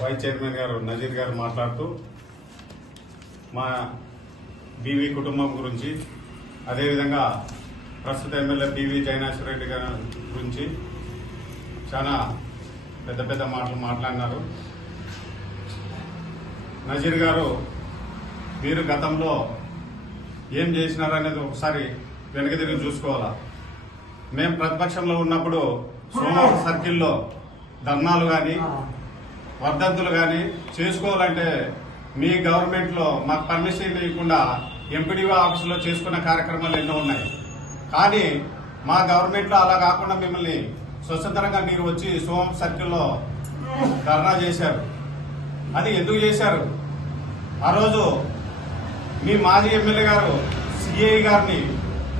Vice chairman గారు నజీర్ గారు మాట్లాడుతూ మా బీవీ కుటుంబం గురించి అదేవిధంగా ప్రస్తుత ఎమ్మెల్యే బీవీ జైనాశ్వర రెడ్డి గారి గురించి చాలా పెద్ద పెద్ద మాటలు మాట్లాడినారు. నజీర్ గారు మీరు గతంలో ఏం చేసినారనేది ఒకసారి వెనక తిరిగి చూసుకోవాలా? మేము ప్రతిపక్షంలో ఉన్నప్పుడు సోమవారం సర్కిల్లో ధర్నాలు కానీ వర్ధంతులు కానీ చేసుకోవాలంటే మీ గవర్నమెంట్లో మాకు పర్మిషన్ ఇవ్వకుండా ఎంపీడీఓ ఆఫీసులో చేసుకున్న కార్యక్రమాలు ఎన్నో ఉన్నాయి. కానీ మా గవర్నమెంట్లో అలా కాకుండా మిమ్మల్ని స్వతంత్రంగా మీరు వచ్చి సోమం సర్కిల్లో ధర్నా చేశారు. అది ఎందుకు చేశారు? ఆ రోజు మీ మాజీ ఎమ్మెల్యే గారు సిఐ గారిని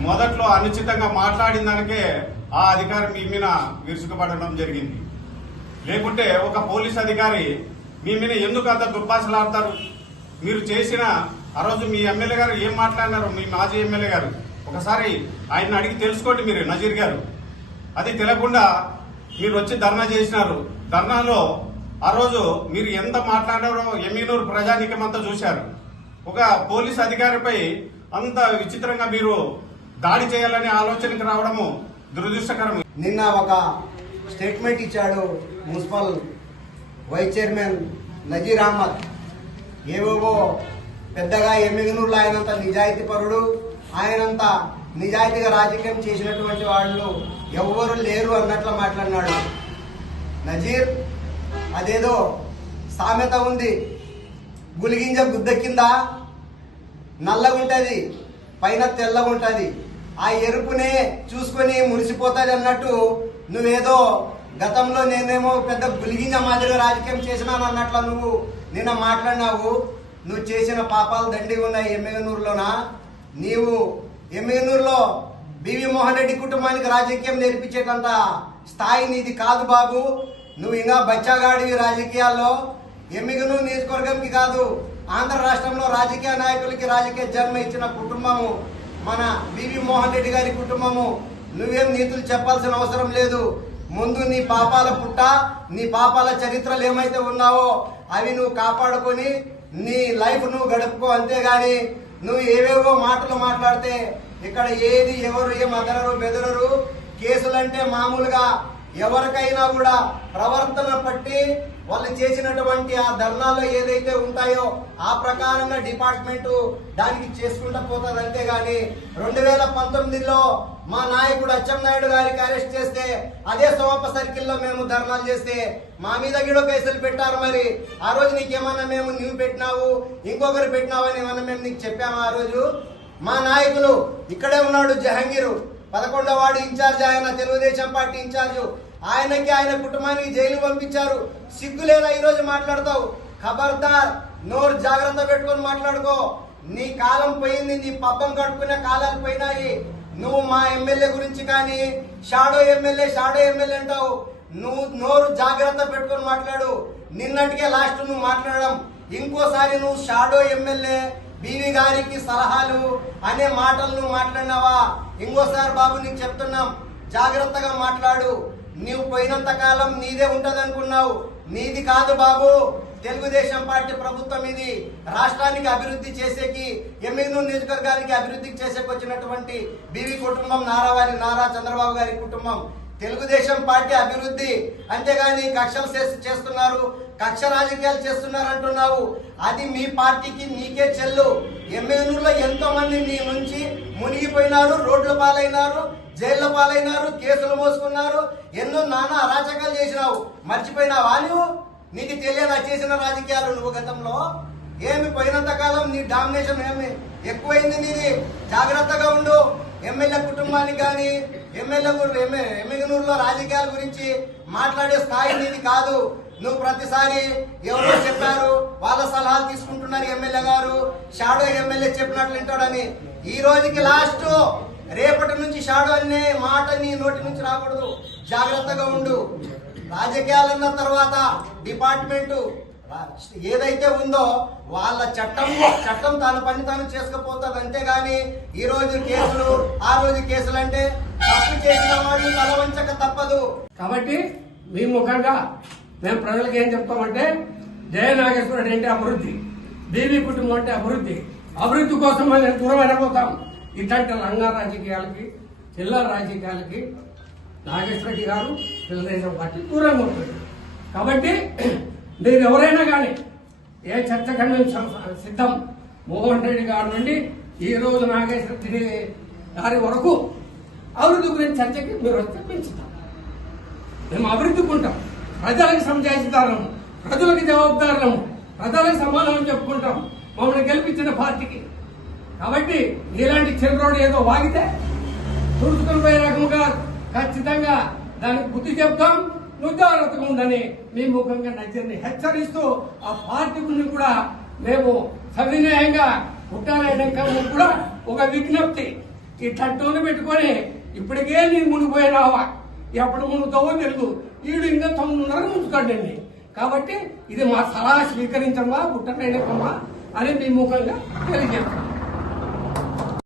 మొదట్లో అనుచితంగా మాట్లాడిన దానికే ఆ అధికారం మీ మీద విరుచుకుపడడం జరిగింది. లేకుంటే ఒక పోలీస్ అధికారి మీ మీద ఎందుకు అంత దుర్భాషలాడతారు? మీరు చేసిన ఆ రోజు మీ ఎమ్మెల్యే గారు ఏం మాట్లాడినారు? మీ మాజీ ఎమ్మెల్యే గారు. ఒకసారి ఆయన అడిగి తెలుసుకోండి మీరు నజీర్ గారు. అది తెలియకుండా మీరు వచ్చి ధర్నా చేసినారు. ధర్నాలో ఆ రోజు మీరు ఎంత మాట్లాడారో ఎమ్మినూరు ప్రజానికం అంతా చూశారు. ఒక పోలీస్ అధికారిపై అంత విచిత్రంగా మీరు దాడి చేయాలనే ఆలోచనకి రావడము దురదృష్టకరం. నిన్న ఒక స్టేట్మెంట్ ఇచ్చాడు municipal vice chairman Nazeer Ahmed. ఏవేవో పెద్దగా ఎమ్మిగనూరులో ఆయనంత నిజాయితీ పరుడు ఆయనంత నిజాయితీగా రాజకీయం చేసినటువంటి వాళ్ళు ఎవ్వరు లేరు అన్నట్లు మాట్లాడినాడు. నజీర్ అదేదో సామెత ఉంది. గులిగింజ గుద్ద కింద నల్లగుంటుంది పైన తెల్లగుంటుంది. ఆ ఎరుపునే చూసుకొని మురిసిపోతాడు అన్నట్టు నువ్వేదో గతంలో నేనేమో పెద్ద గులిగింజ మాదిరిగా రాజకీయం చేసినాను అన్నట్లు నువ్వు నిన్న మాట్లాడినావు. నువ్వు చేసిన పాపాలు దండి ఉన్నాయి ఎమ్మెగనూరులోన? నీవు ఎమ్మెగనూరులో బివి మోహన్ రెడ్డి కుటుంబానికి రాజకీయం నేర్పించేటంత స్థాయి నీది కాదు బాబు. నువ్వు ఇంకా బచ్చాగాడివి రాజకీయాల్లో. ఎమ్మిగనూరు నియోజకవర్గంకి కాదు ఆంధ్ర రాష్ట్రంలో రాజకీయ నాయకులకి రాజకీయ జన్మ ఇచ్చిన కుటుంబము. మన వివి మోహన్ రెడ్డి గారి కుటుంబము. నువ్వేం నీతులు చెప్పాల్సిన అవసరం లేదు. ముందు నీ పాపాల పుట్ట నీ పాపాల చరిత్రలు ఏమైతే ఉన్నావో అవి నువ్వు కాపాడుకొని నీ లైఫ్ నువ్వు గడుపుకో అంతేగాని నువ్వు ఏవేవో మాటలు మాట్లాడితే ఇక్కడ ఏది ఎవరు ఏం అదరరు బెదరరు కేసులంటే మామూలుగా ఎవరికైనా కూడా ప్రవర్తన పట్టి వాళ్ళు చేసినటువంటి ఆ ధర్నాలు ఏదైతే ఉంటాయో ఆ ప్రకారంగా డిపార్ట్మెంట్ దానికి చేసుకుంటూ పోతుంది అంతేగాని రెండు వేల పంతొమ్మిదిలో మా నాయకుడు అచ్చెన్నాయుడు గారికి అరెస్ట్ చేస్తే అదే సోమప్ప సర్కిల్లో మేము ధర్నాలు చేస్తే మా మీద గిడో కేసులు పెట్టారు మరి. ఆ రోజు నీకేమన్నా మేము నువ్వు పెట్టినావు ఇంకొకరు పెట్టినావు అని ఏమన్నా మేము నీకు చెప్పాము ఆ రోజు? మా నాయకులు ఇక్కడే ఉన్నాడు జహంగీరు. పదకొండవ వాడు ఇన్ఛార్జ్ ఆయన తెలుగుదేశం పార్టీ ఇన్ఛార్జు. ఆయనకి ఆయన కుటుంబానికి జైలు పంపించారు. సిగ్గు లేదా ఈ రోజు మాట్లాడతావు? ఖబర్దార్ నోరు జాగ్రత్త పెట్టుకొని మాట్లాడుకో. నీ కాలం పోయింది నీ పబ్బం గడుపుకునే కాలాలు పోయినాయి. నువ్వు మా ఎమ్మెల్యే గురించి కానీ షాడో ఎమ్మెల్యే షాడో ఎమ్మెల్యే అంటావు. నువ్వు నోరు జాగ్రత్త పెట్టుకొని మాట్లాడు. నిన్నటికే లాస్ట్ నువ్వు మాట్లాడడం. ఇంకోసారి నువ్వు షాడో ఎమ్మెల్యే బీవీ గారికి సలహాలు అనే మాటలు నువ్వు మాట్లాడినావా? ఇంకోసారి బాబు నీకు చెప్తున్నాం. జాగ్రత్తగా మాట్లాడు. నీవు పోయినంత కాలం నీదే ఉంటది అనుకున్నావు నీది కాదు బాబు. తెలుగుదేశం పార్టీ ప్రభుత్వం ఇది. రాష్ట్రానికి అభివృద్ధి చేసేకి ఎమ్మెల్యే నియోజకవర్గానికి అభివృద్ధి చేసేకి వచ్చినటువంటి బీవీ కుటుంబం నారావారి నారా చంద్రబాబు గారి కుటుంబం. తెలుగుదేశం పార్టీ అభివృద్ధి. అంతేగాని కక్షలు చేస్తున్నారు. కక్ష రాజకీయాలు చేస్తున్నారు అంటున్నావు అది మీ పార్టీకి నీకే చెల్లు. ఎమ్మెల్యేలో ఎంతో మంది నీ నుంచి మునిగిపోయినారు రోడ్ల పాలైనారు జైళ్ళ పాలైనారు కేసులు మోసుకున్నారు. ఎన్నో నానా అరాచకాలు చేసినావు. మర్చిపోయినావా నువ్వు? నీకు తెలియదా చేసిన రాజకీయాలు నువ్వు గతంలో? ఏమి పోయినంత కాలం నీ డామినేషన్ ఏమి ఎక్కువైంది నీది? జాగ్రత్తగా ఉండు. ఎమ్మెల్యే కుటుంబానికి కానీ ఎమ్మెల్యే ఎమ్మెగనూరులో రాజకీయాల గురించి మాట్లాడే స్థాయి నీది కాదు. నువ్వు ప్రతిసారి ఎవరో చెప్పారు వాళ్ళ సలహాలు తీసుకుంటున్నారు ఎమ్మెల్యే గారు. షాడో ఎమ్మెల్యే చెప్పినట్లు వింటాడని. ఈ రోజుకి లాస్ట్ రేపటి నుంచి షాడో అనే మాట నీ నోటి నుంచి రాకూడదు. జాగ్రత్తగా ఉండు. రాజకీయాలన్న తర్వాత డిపార్ట్మెంట్ ఏదైతే ఉందో వాళ్ళ చట్టం చట్టం తన పని తాను చేసుకుపోతుంది. అంతేగాని ఈ రోజు కేసులు ఆ రోజు కేసులు అంటే తప్పు చేసిన వాళ్ళు తలవంచక తప్పదు. కాబట్టి మీ ముఖంగా మేము ప్రజలకు ఏం చెప్తామంటే జయ నాగేశ్వరుడు అంటే అభివృద్ధి. దేవి కుటుంబం అంటే అభివృద్ధి. అభివృద్ధి కోసం మేము దూరం అయిపోతాం ఇట్లాంటి రంగా రాజకీయాలకి జిల్లా రాజకీయాలకి నాగేశ్వరరెడ్డి గారు తెలుగుదేశం పార్టీ దూరంగా ఉంటుంది. కాబట్టి మీరు ఎవరైనా కానీ ఏ చర్చకన్నా సిద్ధం మోహన్ రెడ్డి గారి నుండి ఈ రోజు నాగేశ్వర రెడ్డి గారి వరకు అభివృద్ధి గురించి చర్చకి మీరు వచ్చి పెంచుతాం మేము అభివృద్ధికి ఉంటాం. ప్రజలకు సంజాయిస్తాము ప్రజలకు జవాబుదారులము ప్రజలకు సమాధానం చెప్పుకుంటాం. మమ్మల్ని గెలిపించిన పార్టీకి. కాబట్టి ఇలాంటి చంద్రుడు ఏదో వాగితే తుడుచుకుని పోయే రకముగా ఖచ్చితంగా దానికి బుద్ధి చెప్తాం. నువ్వు జాగ్రత్తగా ఉండని మీ ముఖంగా నచ్చని హెచ్చరిస్తూ ఆ పార్టీ గురించి కూడా మేము సవినయంగా పుట్టాలయ్యాక కూడా ఒక విజ్ఞప్తి. ఇట్లా పెట్టుకొని ఇప్పటికే నీ మునిగిపోయినావా? ఎప్పుడు మునుగుతావో తెలుగు ఈడు ఇంకా తొమ్మిదిన్నర ముంచుకోండి కాబట్టి ఇది మా సలహా స్వీకరించమ్మా పుట్టనైనకమ్మా అని మీ ముఖంగా తెలియజేస్తాం.